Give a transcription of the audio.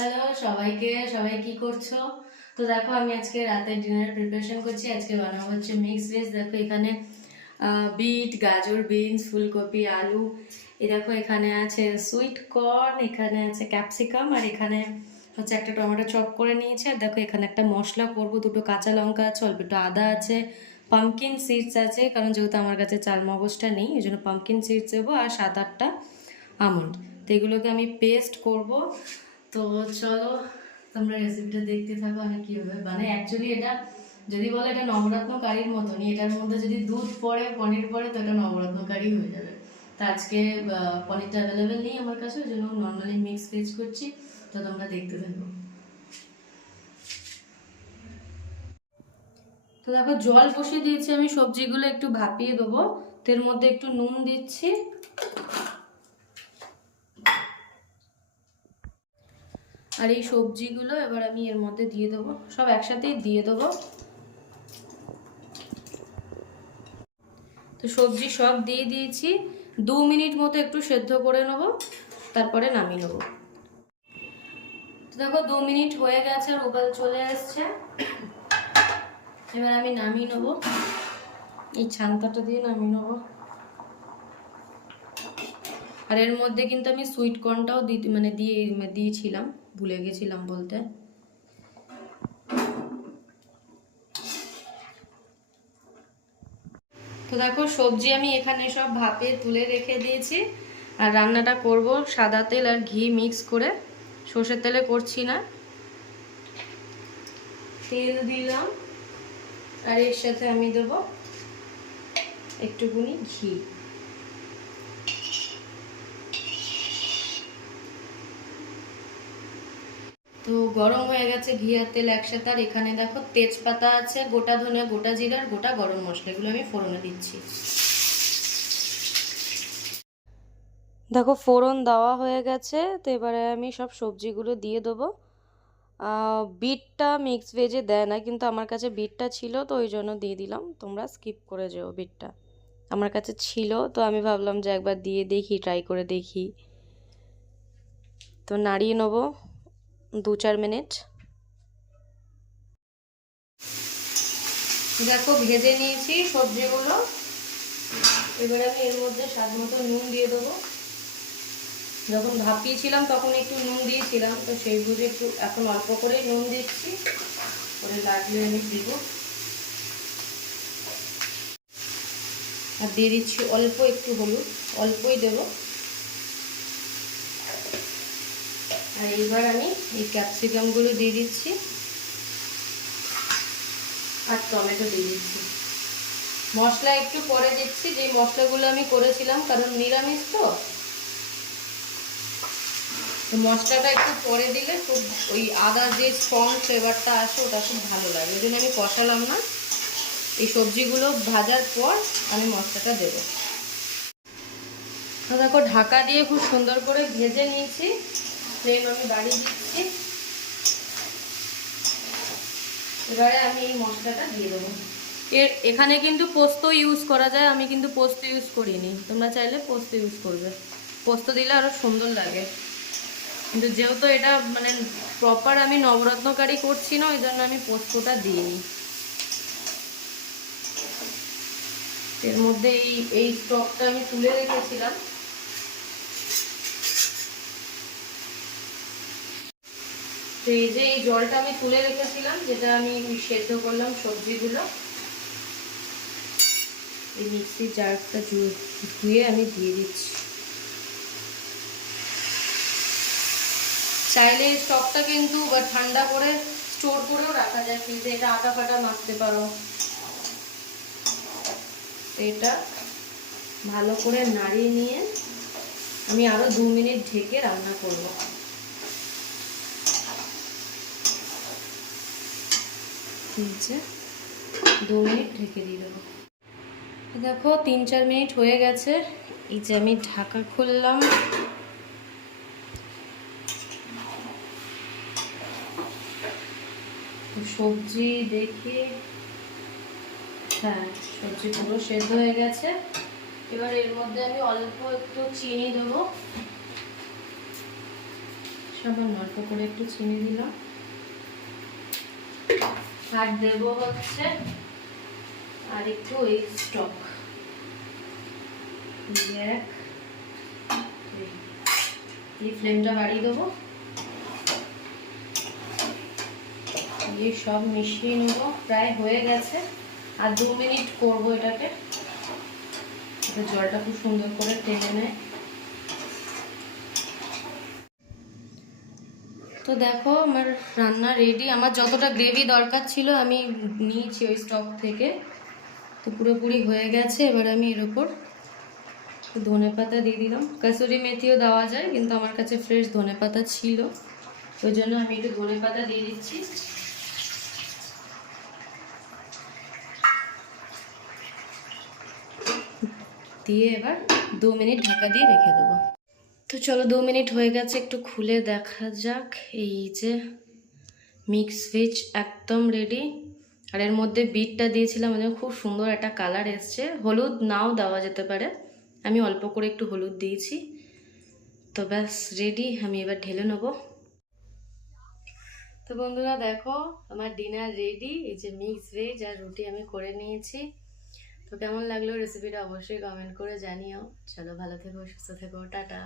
Hello সবাইকে, সবাই কি করছো? তো দেখো আমি আজকে রাতের ডিনার প্রিপারেশন করছি। আজকে বানাবো হচ্ছে মিক্স ভেজ। দেখো এখানে বিট, গাজর, বিনস, ফুলকপি, আলু, এই দেখো এখানে আছে সুইট কর্ন, এখানে আছে ক্যাপসিকাম, আর এখানে হচ্ছে একটা টমেটো চপ করে নিয়েছে। আর দেখো এখানে একটা মশলা করব, দুটো কাঁচা লঙ্কা আছে, অল্প একটু আদা আছে, পামকিন সিডস আছে, কারণ যেহেতু আমার কাছে চাল মগজটা নেই এই জন্য পামকিন সিডস দেবো, আর 7-8টা আমন্ড। তো এগুলোকে আমি পেস্ট করব। তো চলো তোমরা রেসিপিটা দেখতে থাকো আমি কীভাবে বানাই। অ্যাকচুয়ালি এটা যদি বলো এটা নবরত্ন কারির মতনই, এটার মধ্যে যদি দুধ পড়ে, পনির পড়ে, তো এটা নবরত্ন কারি হয়ে যাবে। তো আজকে পনিরটা অ্যাভেলেবেল নেই আমার কাছে, ওই জন্য নর্মালি মিক্স ভেজ করছি। তো তোমরা দেখতে থাকো। তো দেখো জল বসিয়ে দিয়েছি আমি, সবজিগুলো একটু ভাপিয়ে দেবো। তো এর মধ্যে একটু নুন দিচ্ছি, আর এই সবজিগুলো এবার আমি এর মধ্যে দিয়ে দেবো, সব একসাথেই দিয়ে দেবো। তো সবজি সব দিয়ে দিয়েছি, 2 মিনিট মতো একটু সেদ্ধ করে নেব, তারপরে নামিয়ে নেব। তো দেখো 2 মিনিট হয়ে গেছে আর উবাল চলে আসছে। এবার আমি নামিয়ে নেব, এই ছান্তাটা দিয়ে নামিয়ে নেব। আর এর মধ্যে কিন্তু আমি সুইট কর্নটাও দিয়েছিলাম, ভুলে গেছিলাম বলতে। তো দেখো সবজি আমি এখানে সব ভাপে তুলে রেখে দিয়েছি, আর রান্নাটা করব সাদা তেল আর ঘি মিক্স করে, সর্ষের তেলে করছি না। তেল দিলাম, আর এর সাথে আমি দেবো একটুখানি ঘি। তো গরম হয়ে গেছে ঘি আর তেল একসাথে। আর এখানে দেখো তেজপাতা আছে, গোটা ধনে, গোটা জিরার, গোটা গরম মশলা, এগুলো আমি ফোড়নে দিচ্ছি। দেখো ফোড়ন দেওয়া হয়ে গেছে। তো এবারে আমি সব সবজিগুলো দিয়ে দেবো। বিটটা মিক্স ভেজে দেয় না, কিন্তু আমার কাছে বিটটা ছিল তো ওই জন্য দিয়ে দিলাম। তোমরা স্কিপ করে যেও, বিটটা আমার কাছে ছিল তো আমি ভাবলাম যে একবার দিয়ে দেখি, ট্রাই করে দেখি। তো নাড়িয়ে নেবো 2-4 মিনিট। দেখো ভেজে নিয়েছি সবজিগুলো, এবারে আমি এর মধ্যে স্বাদ মতো নুন দিয়ে দেবো। যখন ভাপিয়েছিলাম তখন একটু নুন দিয়েছিলাম, তো সেই বুঝে একটু এখন অল্প করে নুন দিচ্ছি, পরে লাগলে আমি দিব। আর দিয়ে দিচ্ছি অল্প একটু হলুদ, অল্পই দেবো। আর এইবার আমি এই ক্যাপসিকামগুলো দিয়ে দিচ্ছি, আর টমেটো দিয়ে দিচ্ছি। মশলা একটু পরে দিচ্ছি, যে মশলাগুলো আমি করেছিলাম, কারণ নিরামিষ তো মশলাটা একটু পরে দিলে খুব ওই আদার যে স্ট্রং ফ্লেভারটা আসে ওটা খুব ভালো লাগে, ওই জন্য আমি কষালাম না। এই সবজিগুলো ভাজার পর আমি মশলাটা দেবো। দেখো ঢাকা দিয়ে খুব সুন্দর করে ভেজে নিয়েছি, ফ্লেম আমি বাড়িয়ে দিচ্ছি। এবারে আমি এই মশলাটা দিয়ে দেবো। এখানে কিন্তু পোস্ত ইউজ করা যায়, আমি কিন্তু পোস্ত ইউজ করিনি, তোমরা চাইলে পোস্ত ইউজ করবে, পোস্ত দিলে আরও সুন্দর লাগে। কিন্তু যেহেতু এটা মানে প্রপার আমি নবরত্ন কারি করছি না, ওই জন্য আমি পোস্তটা দিইনি। এর মধ্যে এই স্টকটা আমি তুলে রেখেছিলাম। তো এই যে এই জলটা আমি তুলে রেখেছিলাম, যেটা আমি সেদ্ধ করলাম সবজিগুলো, এই মিক্সির জারটা ধুয়ে আমি দিয়ে দিচ্ছি। চাইলে এই স্টকটা কিন্তু ঠান্ডা করে স্টোর করেও রাখা যায় ফ্রিজে, এটা আটা ফাটা মাখতে পারো। এটা ভালো করে নাড়িয়ে নিয়ে আমি আরো 2 মিনিট ঢেকে রান্না করব। এই যে 2 মিনিট ঢেকে দিয়ে দেবো। দেখো 3-4 মিনিট হয়ে গেছে, এই যে আমি ঢাকা খুললাম। সবজি দেখি, হ্যাঁ সবজি পুরো সেদ্ধ হয়ে গেছে। এবার এর মধ্যে আমি অল্প একটু চিনি দেবো, সামান্য অল্প করে একটু চিনি দিলাম। আর দেব হচ্ছে আর একটু এই স্টক, এই ফ্লেমটা বাড়িয়ে দেবো। এই সব মিশিয়ে নেবো, প্রায় হয়ে গেছে। আর 2 মিনিট করবো এটাকে, জলটা খুব সুন্দর করে টেনে নেয়। তো দেখো আমার রান্না রেডি। আমার যতটা গ্রেভি দরকার ছিল আমি নিয়েছি ওই স্টক থেকে, তো পুরোপুরি হয়ে গেছে। এবার আমি এর উপর ধনেপাতা দিয়ে দিলাম। কাসুরি মেথিও দেওয়া যায়, কিন্তু আমার কাছে ফ্রেশ ধনেপাতা ছিল, ওই জন্য আমি একটু ধনেপাতা দিয়ে দিচ্ছি। দিয়ে এবার 2 মিনিট ঢাকা দিয়ে রেখে দেবো। তো চলো 2 মিনিট হয়ে গেছে, একটু খুলে দেখা যাক। এই যে মিক্স ভেজ একদম রেডি। আর এর মধ্যে বিটটা দিয়েছিলাম, মানে খুব সুন্দর একটা কালার এসছে। হলুদ নাও দেওয়া যেতে পারে, আমি অল্প করে একটু হলুদ দিয়েছি। তো ব্যাস রেডি, আমি এবার ঢেলে নেবো। তো বন্ধুরা দেখো আমার ডিনার রেডি। এই যে মিক্স ভেজ আর রুটি আমি করে নিয়েছি। তো কেমন লাগলো রেসিপিটা অবশ্যই কমেন্ট করে জানিও। চলো ভালো থেকো, সুস্থ থেকো, টাটা।